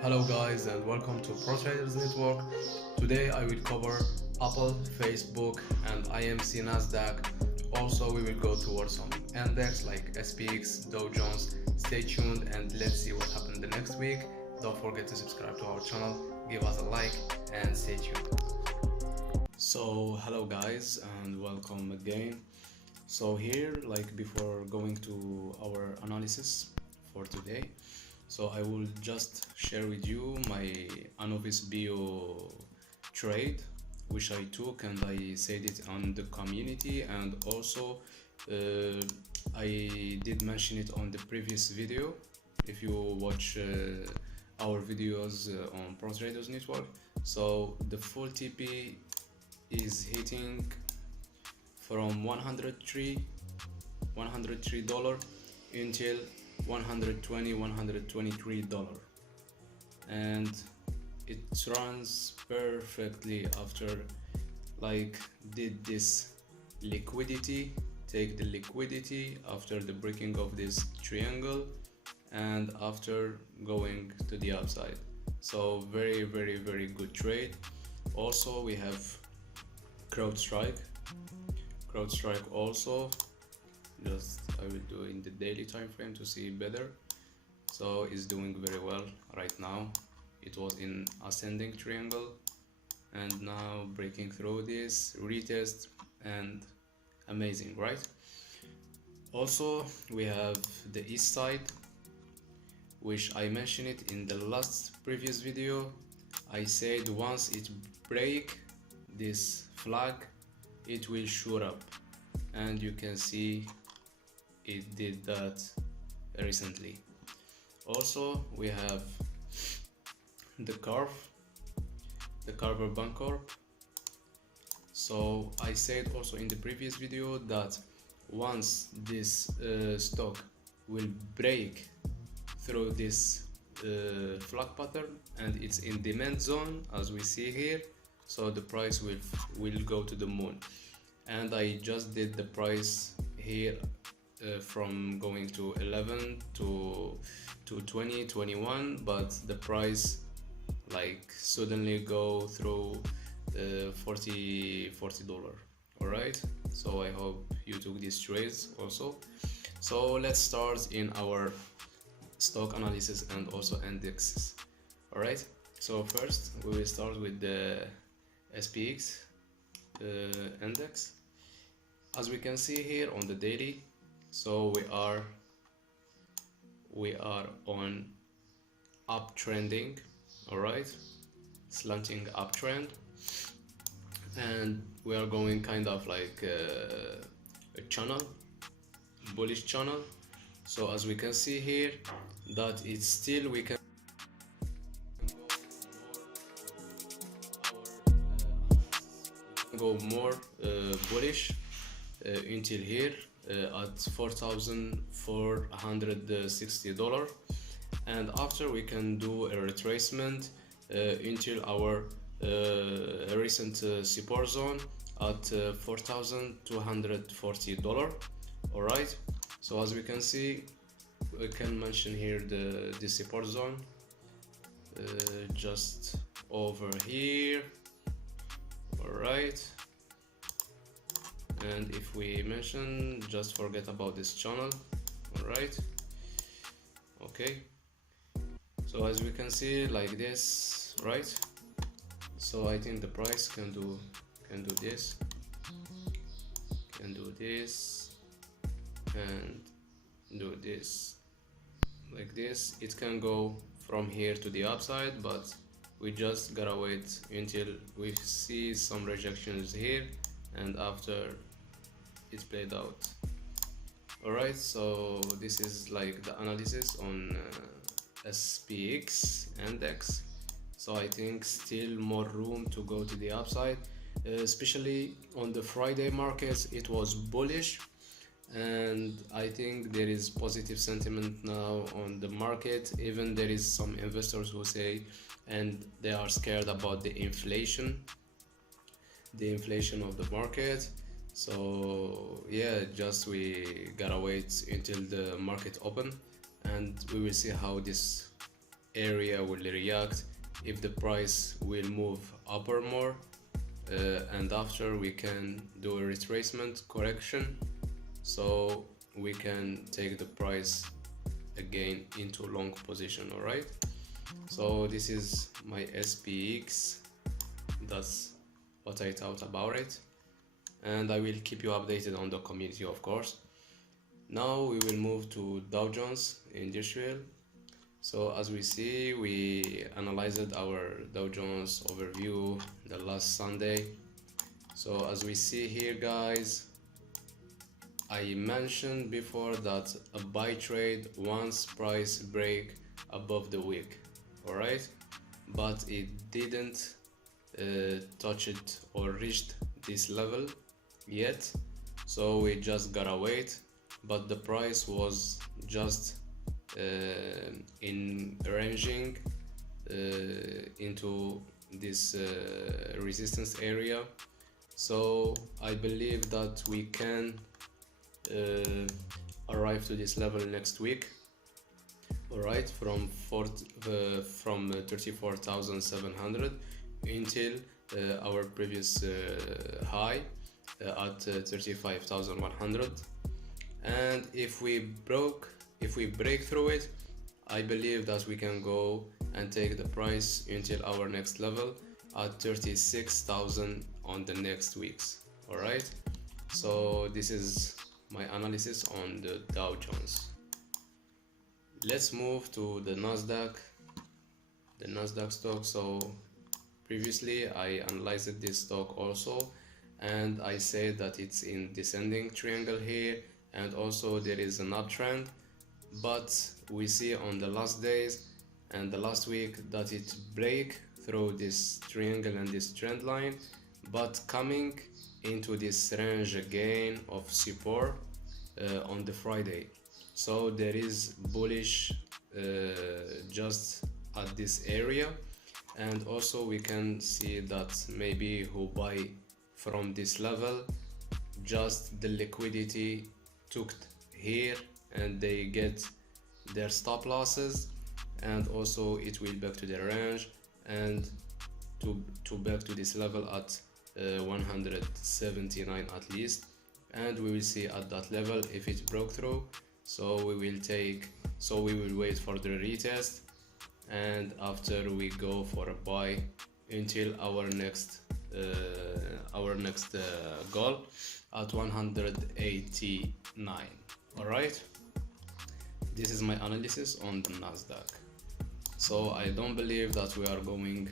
Hello guys and welcome to Pro Traders Network. Today I will cover Apple, Facebook and AMC Nasdaq. Also we will go towards some index like SPX, Dow Jones. Stay tuned and let's see what happened the next week. Don't forget to subscribe to our channel, give us a like and stay tuned. So hello guys and welcome again. So here, like before going to our analysis for today, so I will just share with you my Annovis bio trade which I took, and I said it on the community, and also I did mention it on the previous video. If you watch our videos on Pro Traders Network, so the full TP is hitting from $103 until $123, and it runs perfectly after like did this liquidity, take the liquidity after the breaking of this triangle and after going to the upside. So very good trade. Also we have CrowdStrike also, just I will do in the daily time frame to see better. So it's doing very well right now. It was in ascending triangle and now breaking through this retest, and amazing, right? Also we have the east side, which I mentioned it in the last previous video. I said once it break this flag it will shoot up, and you can see it did that recently. Also we have the Carver Bancorp. So I said also in the previous video that once this stock will break through this flag pattern and it's in demand zone as we see here, so the price will go to the moon. And I just did the price here from going to 11 to 20, 21, but the price like suddenly go through $40. All right, so I hope you took these trades also. So let's start in our stock analysis and also indexes. All right, so first we will start with the SPX index. As we can see here on the daily, so we are on uptrending, all right, slanting uptrend, and we are going kind of like a channel, bullish channel. So as we can see here that it's still, we can go more bullish until here at $4,460, and after we can do a retracement until our recent support zone at $4,240. all right, so as we can see, we can mention here the support zone just over here. All right, and if we mention, just forget about this channel. All right, okay, so as we can see like this, right? So I think the price can do this, and do this like this. It can go from here to the upside, but we just gotta wait until we see some rejections here, and after it's played out. All right, so this is like the analysis on SPX index. So I think still more room to go to the upside, especially on the Friday markets. It was bullish, and I think there is positive sentiment now on the market. Even there is some investors who say, and they are scared about the inflation of the market. So yeah, just we gotta wait until the market open, and we will see how this area will react, if the price will move up or more, and after we can do a retracement correction, so we can take the price again into long position. All right, so this is my SPX. That's what I thought about it, and I will keep you updated on the community, of course. Now we will move to Dow Jones Industrial. So as we see, we analyzed our Dow Jones overview the last Sunday. So as we see here, guys, I mentioned before that a buy trade once price break above the wick, alright, but it didn't touch it or reached this level yet, so we just gotta wait. But the price was just in ranging into this resistance area, so I believe that we can arrive to this level next week. All right, from 34,700 until our previous high at 35,100. And if we break through it, I believe that we can go and take the price until our next level at 36,000 on the next weeks. All right, so this is my analysis on the Dow Jones. Let's move to the Nasdaq stock. So previously I analyzed this stock also, and I said that it's in descending triangle here, and also there is an uptrend, but we see on the last days and the last week that it break through this triangle and this trend line, but coming into this range again of support on the Friday. So there is bullish just at this area, and also we can see that maybe who buy from this level, just the liquidity took here and they get their stop losses, and also it will back to the range and to back to this level at 179 at least, and we will see at that level if it broke through. So we will wait for the retest, and after we go for a buy until our next goal at 189. all right, this is my analysis on the Nasdaq. So I don't believe that we are going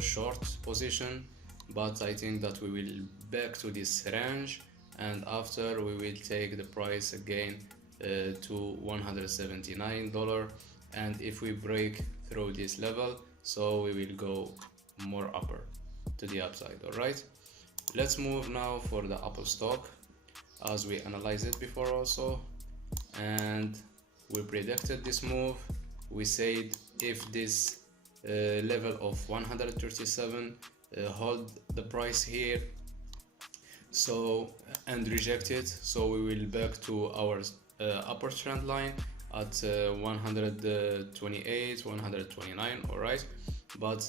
short position, but I think that we will back to this range, and after we will take the price again to $179, and if we break through this level, so we will go more upper to the upside. All right, let's move now for the Apple stock, as we analyzed it before also, and we predicted this move. We said if this level of 137 hold the price here, so and reject it, so we will back to our upper trend line at 128, 129. all right, but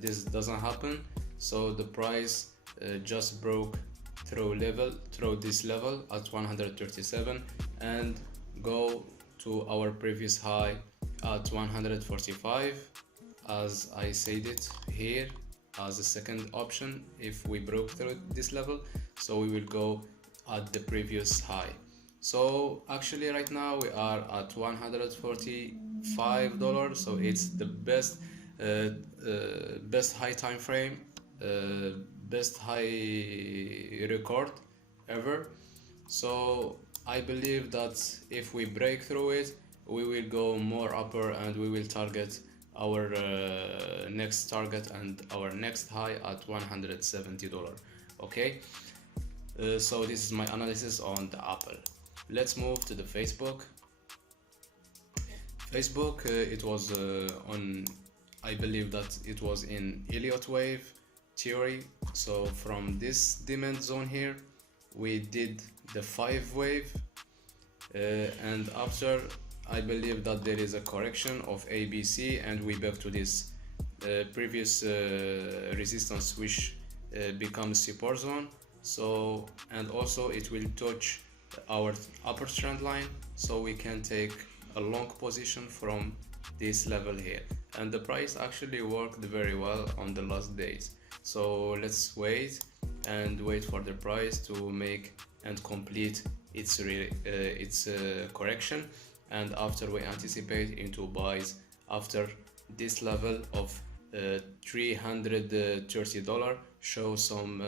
this doesn't happen, so the price just broke through this level at 137 and go to our previous high at 145, as I said it here as a second option. If we broke through this level, so we will go at the previous high. So actually right now we are at $145, so it's the best high time frame, best high record ever. So I believe that if we break through it, we will go more upper, and we will target our next target and our next high at $170. okay, so this is my analysis on the Apple. Let's move to the Facebook. It was on, I believe that it was in Elliott wave theory. So from this demand zone here, we did the 5 wave, and after I believe that there is a correction of ABC and we back to this previous resistance, which becomes support zone. So, and also it will touch our upper trend line, so we can take a long position from this level here. And the price actually worked very well on the last days. So let's wait for the price to make and complete its correction, and after we anticipate into buys after this level of $330 show some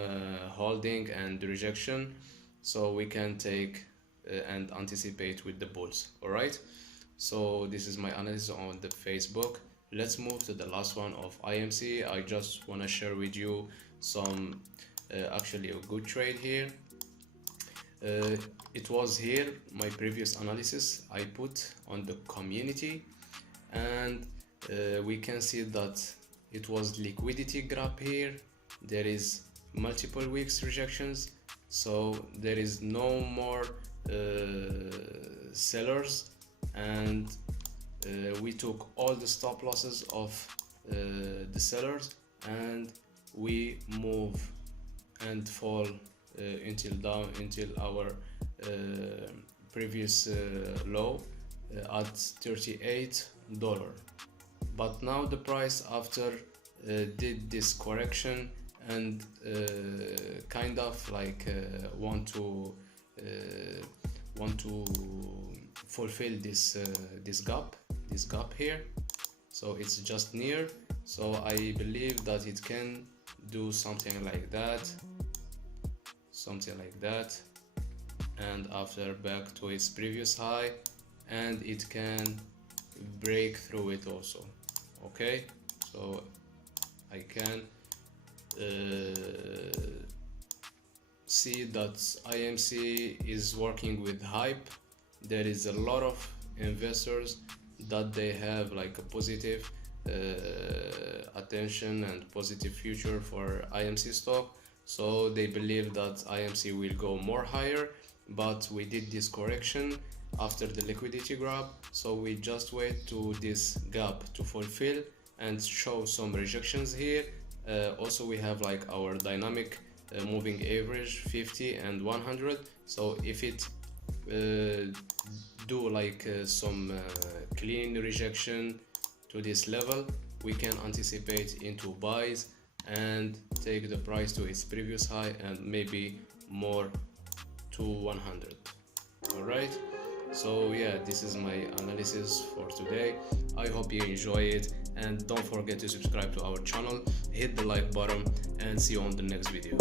holding and rejection, so we can take and anticipate with the bulls. All right, so this is my analysis on the Facebook. Let's move to the last one of IMC. I just want to share with you some actually a good trade here. It was here my previous analysis I put on the community, and we can see that it was liquidity grab here. There is multiple weeks rejections, so there is no more sellers, and we took all the stop losses of the sellers, and we move and fall until our previous low at $38. But now the price after did this correction and kind of like want to fulfill this gap here. So it's just near, so I believe that it can do something like that, and after back to its previous high, and it can break through it also. Okay, so I can see that IMC is working with hype. There is a lot of investors that they have like a positive attention and positive future for IMC stock, so they believe that IMC will go more higher. But we did this correction after the liquidity grab, so we just wait to this gap to fulfill and show some rejections here. Also we have like our dynamic moving average 50 and 100, so if it do like some clean rejection to this level, we can anticipate into buys and take the price to its previous high and maybe more to 100. All right, so yeah, this is my analysis for today. I hope you enjoy it, and don't forget to subscribe to our channel, hit the like button, and see you on the next video.